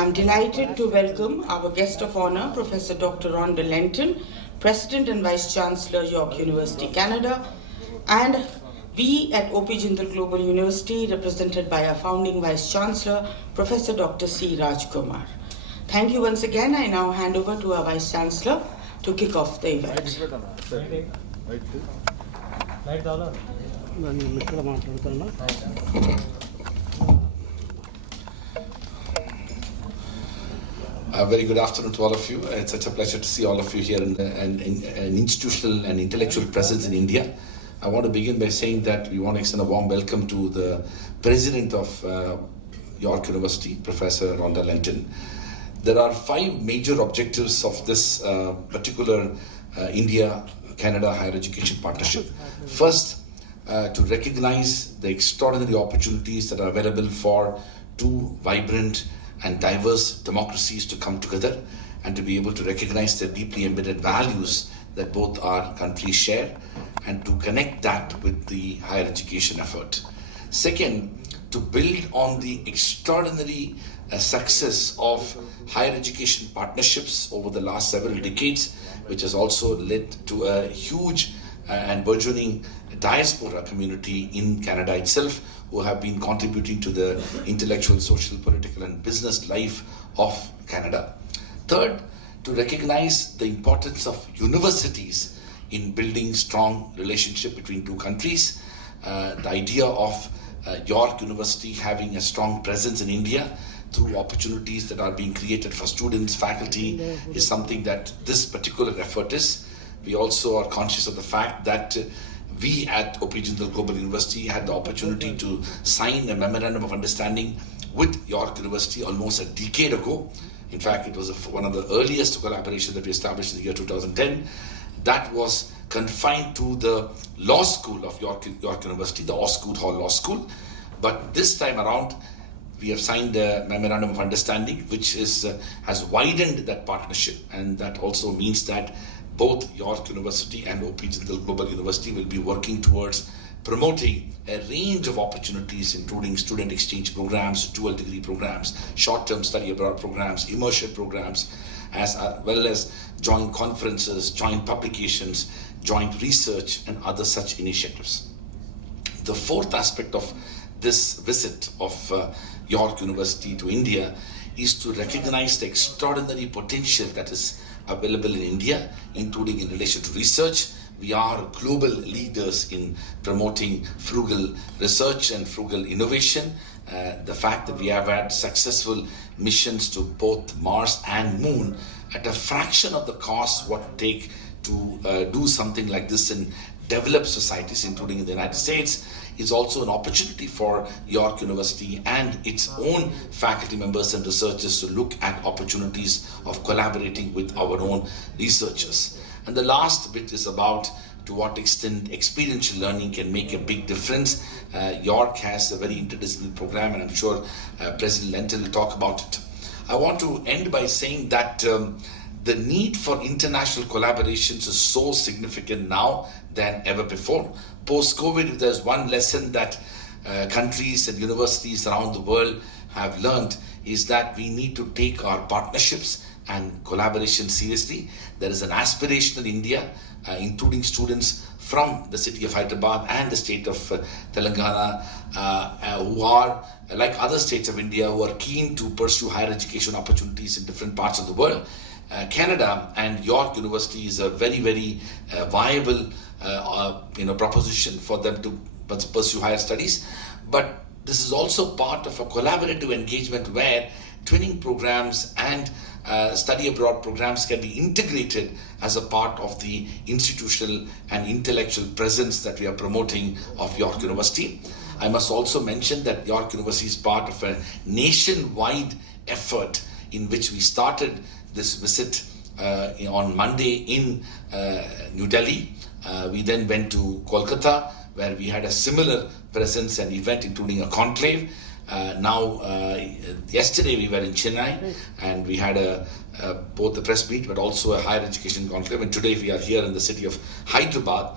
I'm delighted to welcome our guest of honor, Professor Dr. Rhonda Lenton, President and Vice Chancellor, York University, Canada, and we at OP Jindal Global University, represented by our founding Vice Chancellor, Professor Dr. C. Rajkumar. Thank you once again. I now hand over to our Vice Chancellor to kick off the event. A very good afternoon to all of you. It's such a pleasure to see all of you here in an institutional and intellectual presence in India. I want to begin by saying that we want to extend a warm welcome to the President of York University, Professor Rhonda Lenton. There are 5 major objectives of this particular India-Canada higher education partnership. First, to recognize the extraordinary opportunities that are available for 2 vibrant and diverse democracies to come together and to be able to recognize the deeply embedded values that both our countries share and to connect that with the higher education effort. Second, to build on the extraordinary success of higher education partnerships over the last several decades, which has also led to a huge and burgeoning diaspora community in Canada itself, who have been contributing to the intellectual, social, political, and business life of Canada. Third, to recognize the importance of universities in building strong relationship between 2 countries. The idea of York University having a strong presence in India through opportunities that are being created for students, faculty, is something that this particular effort is. We also are conscious of the fact that we at OP Jindal Global University had the opportunity to sign a memorandum of understanding with York University almost a decade ago. In fact, it was one of the earliest collaborations that we established in the year 2010. That was confined to the law school of York University, the Osgoode Hall Law School. But this time around, we have signed a memorandum of understanding which has widened that partnership, and that also means that both York University and OP Jindal Global University will be working towards promoting a range of opportunities, including student exchange programs, dual degree programs, short-term study abroad programs, immersion programs, as well as joint conferences, joint publications, joint research, and other such initiatives. The fourth aspect of this visit of York University to India is to recognize the extraordinary potential that is available in India, including in relation to research. We are global leaders in promoting frugal research and frugal innovation. The fact that we have had successful missions to both Mars and Moon at a fraction of the cost what it takes to do something like this in developed societies, including in the United States, is also an opportunity for York University and its own faculty members and researchers to look at opportunities of collaborating with our own researchers. And the last bit is about to what extent experiential learning can make a big difference. York has a very interdisciplinary program, and I'm sure President Lenton will talk about it. I want to end by saying that the need for international collaborations is so significant now than ever before. Post-COVID, if there's one lesson that countries and universities around the world have learned, is that we need to take our partnerships and collaboration seriously. There is an aspirational India, including students from the city of Hyderabad and the state of Telangana, who are, like other states of India, who are keen to pursue higher education opportunities in different parts of the world. Canada and York University is a very, very viable proposition for them to pursue higher studies. But this is also part of a collaborative engagement where twinning programs and study abroad programs can be integrated as a part of the institutional and intellectual presence that we are promoting of York University. I must also mention that York University is part of a nationwide effort in which we started this visit on Monday in New Delhi. We then went to Kolkata, where we had a similar presence and event, including a conclave. Yesterday we were in Chennai, and we had both the press meet but also a higher education conclave. And today we are here in the city of Hyderabad,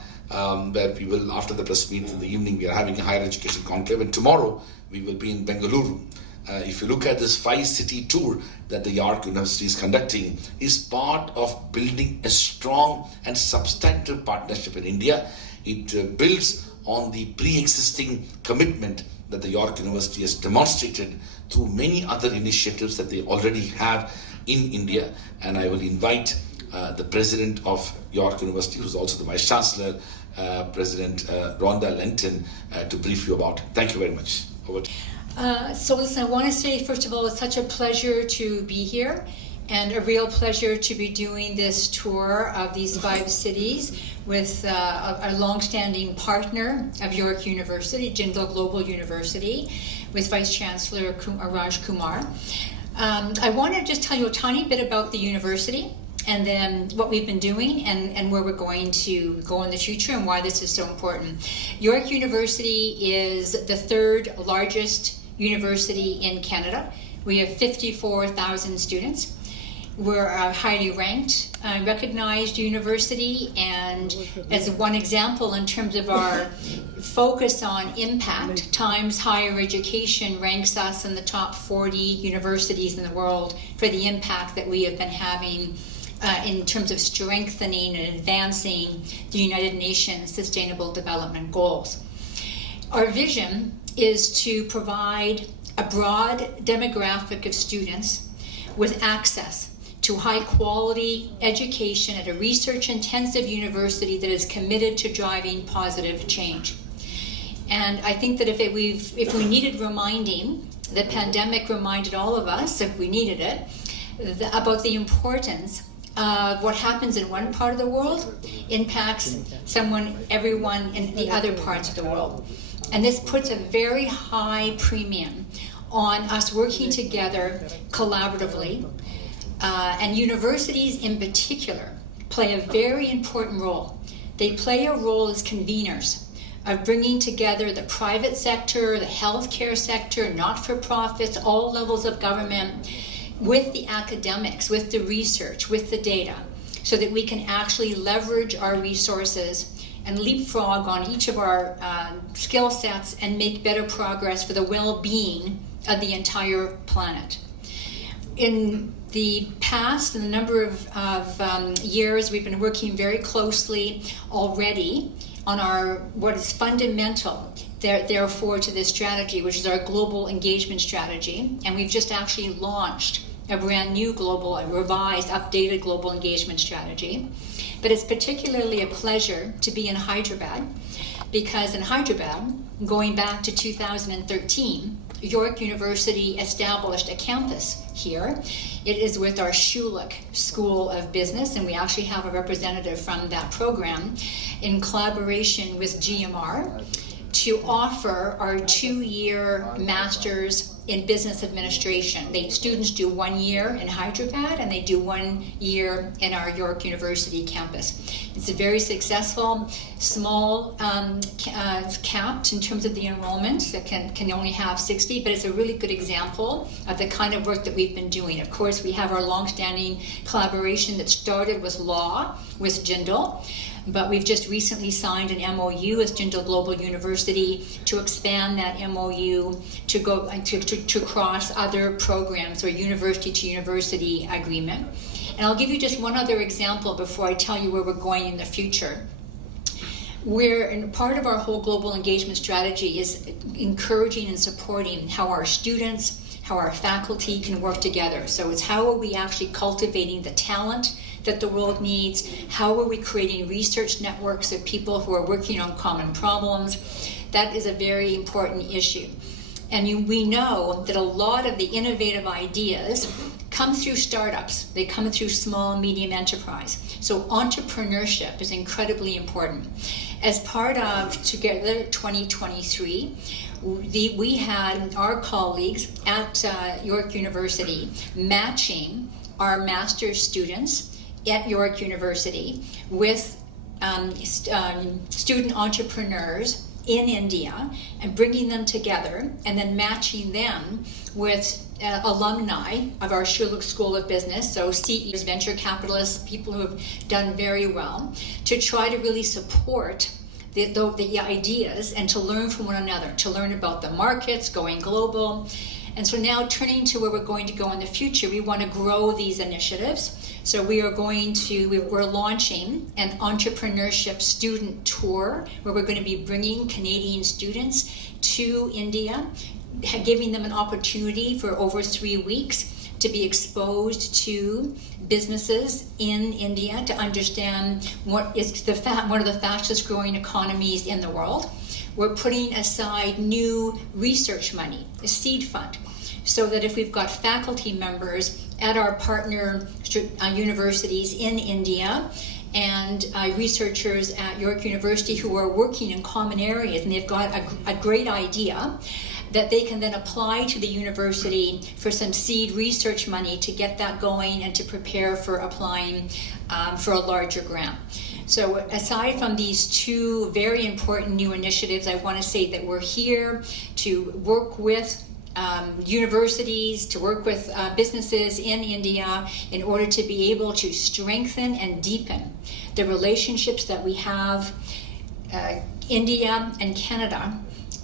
where we will, after the press meet in the evening, we are having a higher education conclave. And tomorrow we will be in Bengaluru. if you look at this 5-city tour that the York University is conducting, is part of building a strong and substantive partnership in India. It builds on the pre-existing commitment that the York University has demonstrated through many other initiatives that they already have in India. And I will invite the president of York University, who's also the vice chancellor, President Rhonda Lenton, to brief you about it. Thank you very much. Over to you. So listen, I want to say, first of all, it's such a pleasure to be here and a real pleasure to be doing this tour of these 5 cities with a long-standing partner of York University, Jindal Global University, with Vice Chancellor Raj Kumar. I want to just tell you a tiny bit about the university and then what we've been doing and where we're going to go in the future and why this is so important. York University is the 3rd largest university in Canada. We have 54,000 students. We're a highly ranked, recognized university, and as one example in terms of our focus on impact, Times Higher Education ranks us in the top 40 universities in the world for the impact that we have been having in terms of strengthening and advancing the United Nations Sustainable Development Goals. Our vision is to provide a broad demographic of students with access to high-quality education at a research-intensive university that is committed to driving positive change. And I think that if we needed reminding, the pandemic reminded all of us, if we needed it, about the importance what happens in one part of the world impacts everyone in the other parts of the world. And this puts a very high premium on us working together collaboratively. And universities in particular play a very important role. They play a role as conveners of bringing together the private sector, the healthcare sector, not-for-profits, all levels of government, with the academics, with the research, with the data, so that we can actually leverage our resources and leapfrog on each of our skill sets and make better progress for the well-being of the entire planet. In the past, in a number of years, we've been working very closely already on what is fundamental therefore to this strategy, which is our global engagement strategy. And we've just actually launched a brand new revised, updated global engagement strategy. But it's particularly a pleasure to be in Hyderabad, because in Hyderabad, going back to 2013, York University established a campus here. It is with our Schulich School of Business, and we actually have a representative from that program in collaboration with GMR to offer our 2-year master's in business administration. Students do 1 year in Hyderabad and they do 1 year in our York University campus. It's a very successful, small capped in terms of the enrollment that can only have 60, but it's a really good example of the kind of work that we've been doing. Of course, we have our long-standing collaboration that started with law with Jindal, but we've just recently signed an MOU with Jindal Global University to expand that MOU to go to cross other programs or university-to-university agreement. And I'll give you just one other example before I tell you where we're going in the future. Part of our whole global engagement strategy is encouraging and supporting how our students, how our faculty can work together. So it's how are we actually cultivating the talent that the world needs? How are we creating research networks of people who are working on common problems? That is a very important issue. And we know that a lot of the innovative ideas come through startups. They come through small, medium enterprise. So entrepreneurship is incredibly important. As part of Together 2023, we had our colleagues at York University matching our master's students at York University with student entrepreneurs in India and bringing them together and then matching them with alumni of our Schulich School of Business, so CEOs, venture capitalists, people who have done very well, to try to really support the ideas and to learn from one another, to learn about the markets, going global. And so now turning to where we're going to go in the future, we want to grow these initiatives. So we're launching an entrepreneurship student tour where we're going to be bringing Canadian students to India, giving them an opportunity for over 3 weeks to be exposed to businesses in India, to understand what is one of the fastest growing economies in the world. We're putting aside new research money, a seed fund, so that if we've got faculty members at our partner universities in India and researchers at York University who are working in common areas and they've got a great idea, that they can then apply to the university for some seed research money to get that going and to prepare for applying for a larger grant. So aside from these two very important new initiatives, I want to say that we're here to work with universities, to work with businesses in India in order to be able to strengthen and deepen the relationships that we have. India and Canada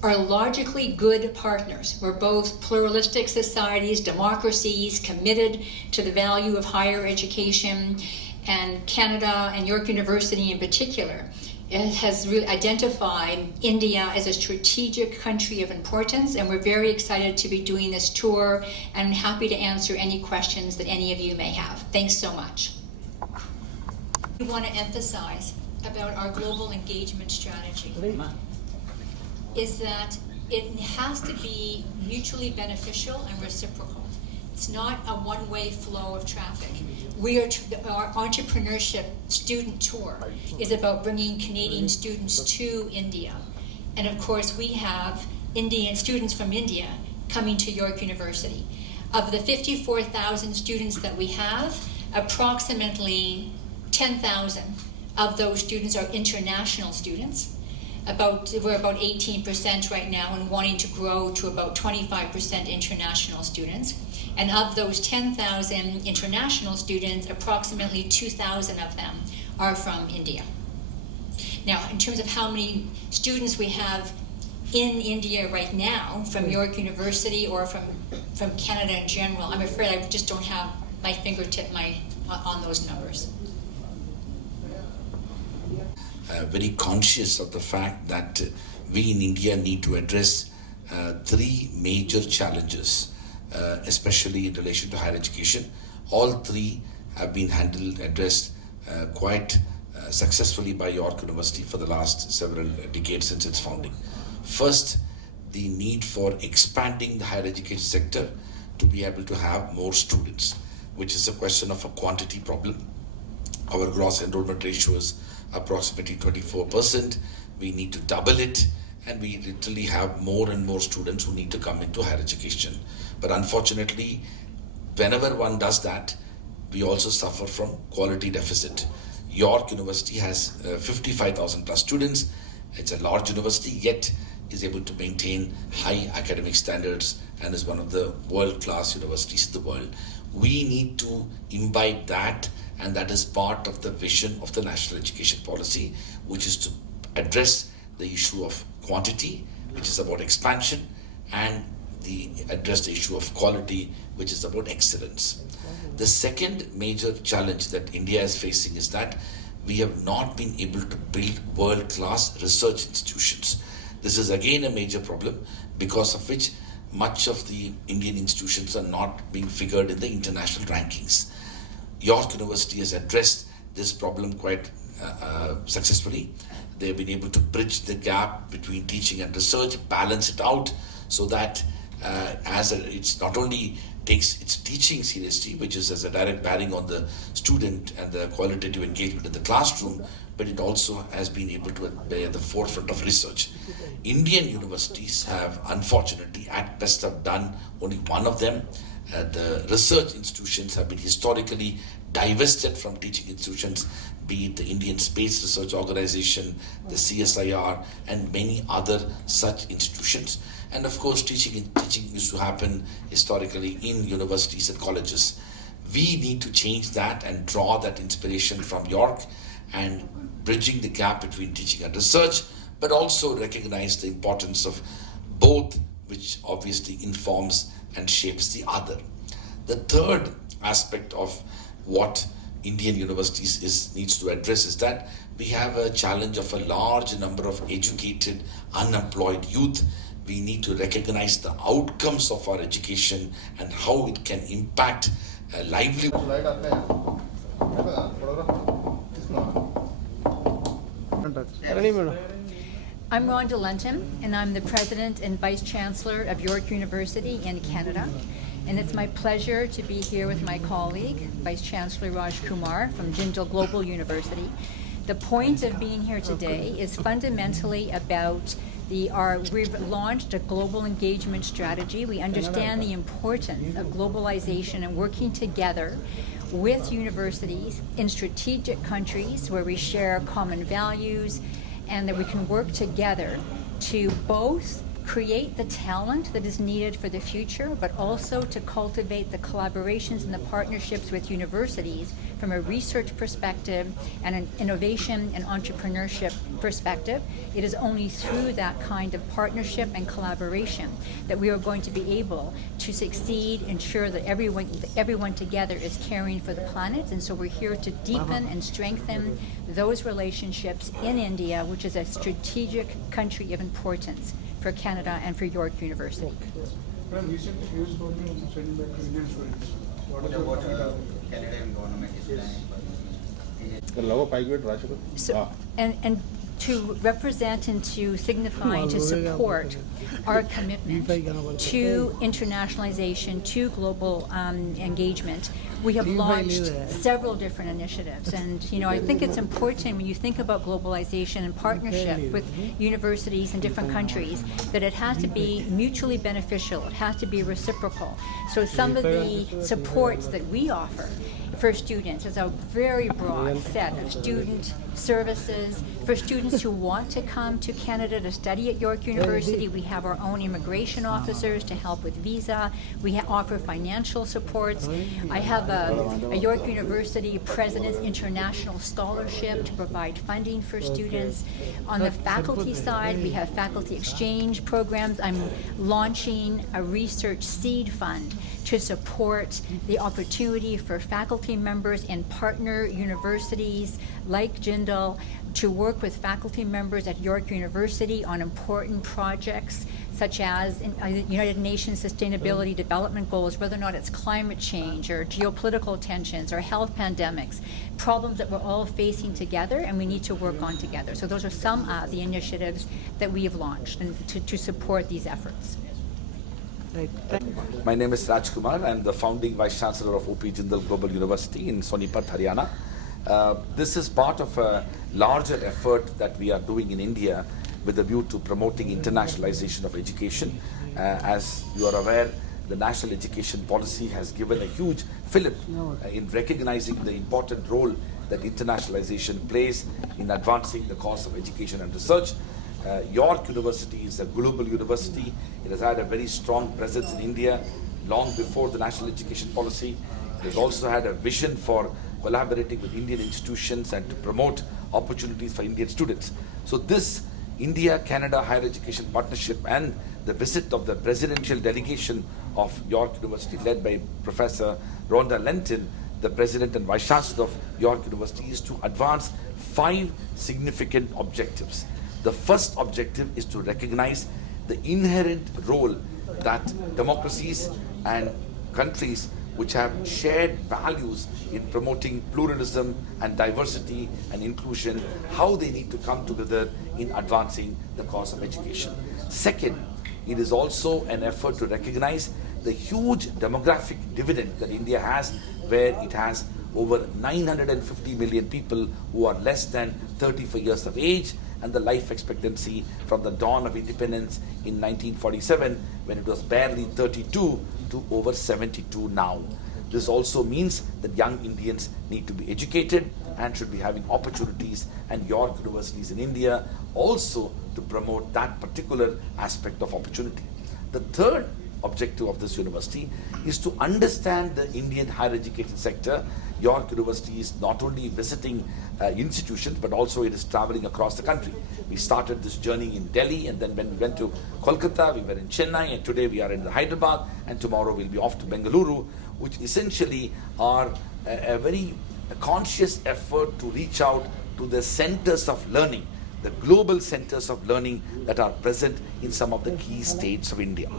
are logically good partners. We're both pluralistic societies, democracies, committed to the value of higher education, and Canada and York University in particular has really identified India as a strategic country of importance, and we're very excited to be doing this tour and happy to answer any questions that any of you may have. Thanks so much. We want to emphasize about our global engagement strategy is that it has to be mutually beneficial and reciprocal. It's not a one-way flow of traffic. Our entrepreneurship student tour is about bringing Canadian students to India. And of course, we have Indian students from India coming to York University. Of the 54,000 students that we have, approximately 10,000 of those students are international students. We're about 18% right now and wanting to grow to about 25% international students. And of those 10,000 international students, approximately 2,000 of them are from India. Now, in terms of how many students we have in India right now from York University or from Canada in general, I'm afraid I just don't have my fingertip on those numbers. Very conscious of the fact that we in India need to address three major challenges, especially in relation to higher education. All three have been addressed quite successfully by York University for the last several decades since its founding. First, the need for expanding the higher education sector to be able to have more students, which is a question of a quantity problem. Our gross enrollment ratio is approximately 24%. We need to double it, and we literally have more and more students who need to come into higher education. But unfortunately, whenever one does that, we also suffer from quality deficit. York University has 55,000 plus students. It's a large university, yet is able to maintain high academic standards and is one of the world-class universities in the world. We need to imbibe that, and that is part of the vision of the national education policy, which is to address the issue of quantity, which is about expansion, and address the issue of quality, which is about excellence. The second major challenge that India is facing is that we have not been able to build world-class research institutions. This is again a major problem, because of which much of the Indian institutions are not being figured in the international rankings. York University has addressed this problem quite successfully. They have been able to bridge the gap between teaching and research, balance it out, so that it's not only takes its teaching seriously, which has a direct bearing on the student and the qualitative engagement in the classroom, but it also has been able to be at the forefront of research. Indian universities have, unfortunately, at best have done only one of them. The research institutions have been historically divested from teaching institutions, be it the Indian Space Research Organization, the CSIR, and many other such institutions. And of course, teaching used to happen historically in universities and colleges. We need to change that and draw that inspiration from York and bridging the gap between teaching and research, but also recognize the importance of both, which obviously informs and shapes the other. The third aspect of what Indian universities needs to address is that we have a challenge of a large number of educated, unemployed youth. We need to recognize the outcomes of our education and how it can impact a livelihood. I'm Rhonda Lenton, and I'm the President and Vice Chancellor of York University in Canada. And it's my pleasure to be here with my colleague, Vice Chancellor Raj Kumar from Jindal Global University. The point of being here today is fundamentally about we've launched a global engagement strategy. We understand the importance of globalization and working together with universities in strategic countries where we share common values, and that we can work together to both create the talent that is needed for the future, but also to cultivate the collaborations and the partnerships with universities from a research perspective and an innovation and entrepreneurship perspective. It is only through that kind of partnership and collaboration that we are going to be able to succeed, ensure that everyone together is caring for the planet. And so we're here to deepen and strengthen those relationships in India, which is a strategic country of importance for Canada and for York University. Well, recently US government sending back to Indian students. What is What your about Canadian government is planning for? So, and to represent and to signify and to support our commitment to internationalization, to global engagement, we have launched several different initiatives. And I think it's important when you think about globalization and partnership with universities in different countries that it has to be mutually beneficial, it has to be reciprocal. So some of the supports that we offer for students is a very broad set of student services. For students who want to come to Canada to study at York University, we have our own immigration officers to help with visa. We offer financial supports. I have a York University President's International Scholarship to provide funding for students. On the faculty side, we have faculty exchange programs. I'm launching a research seed fund to support the opportunity for faculty members in partner universities like Jindal to work with faculty members at York University on important projects such as United Nations Sustainability Development Goals, whether or not it's climate change or geopolitical tensions or health pandemics, problems that we're all facing together and we need to work on together. So those are some of the initiatives that we have launched and to support these efforts. My name is Raj Kumar. I'm the founding Vice Chancellor of OP Jindal Global University in Sonipat, Haryana. This is part of a larger effort that we are doing in India with a view to promoting internationalization of education. As you are aware, the National Education Policy has given a huge fillip in recognizing the important role that internationalization plays in advancing the cause of education and research. York University is a global university. It has had a very strong presence in India long before the National Education Policy. It has also had a vision for collaborating with Indian institutions and to promote opportunities for Indian students. So this India-Canada Higher Education Partnership and the visit of the presidential delegation of York University led by Professor Rhonda Lenton, the President and Vice Chancellor of York University, is to advance 5 significant objectives. The first objective is to recognize the inherent role that democracies and countries which have shared values in promoting pluralism and diversity and inclusion, how they need to come together in advancing the cause of education. Second, it is also an effort to recognize the huge demographic dividend that India has, where it has over 950 million people who are less than 34 years of age, and the life expectancy from the dawn of independence in 1947, when it was barely 32, to over 72 now. This also means that young Indians need to be educated and should be having opportunities, and York universities in India also to promote that particular aspect of opportunity. The third objective of this university is to understand the Indian higher education sector York University is not only visiting institutions, but also it is traveling across the country. We started this journey in Delhi, and then when we went to Kolkata, we were in Chennai, and today we are in Hyderabad, and tomorrow we'll be off to Bengaluru, which essentially are a very conscious effort to reach out to the centers of learning, the global centers of learning that are present in some of the key states of India.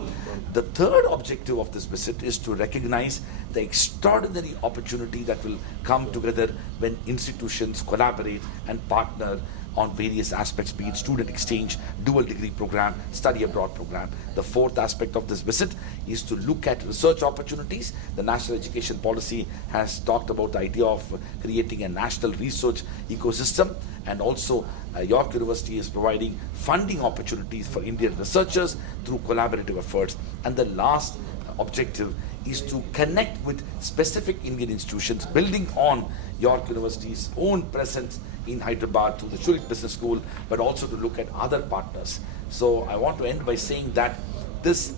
The third objective of this visit is to recognize the extraordinary opportunity that will come together when institutions collaborate and partner on various aspects, be it student exchange, dual degree program, study abroad program. The fourth aspect of this visit is to look at research opportunities. The National Education Policy has talked about the idea of creating a national research ecosystem, and also York University is providing funding opportunities for Indian researchers through collaborative efforts. And the last objective is to connect with specific Indian institutions, building on York University's own presence in Hyderabad through the Zurich Business School, but also to look at other partners. So I want to end by saying that this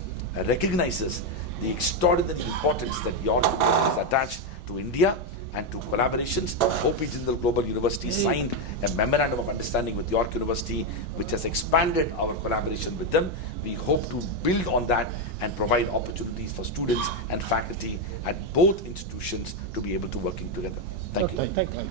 recognizes the extraordinary importance that York University is attached to India and to collaborations. OP Jindal Global University signed a memorandum of understanding with York University, which has expanded our collaboration with them. We hope to build on that and provide opportunities for students and faculty at both institutions to be able to working together. Thank you. Thank you.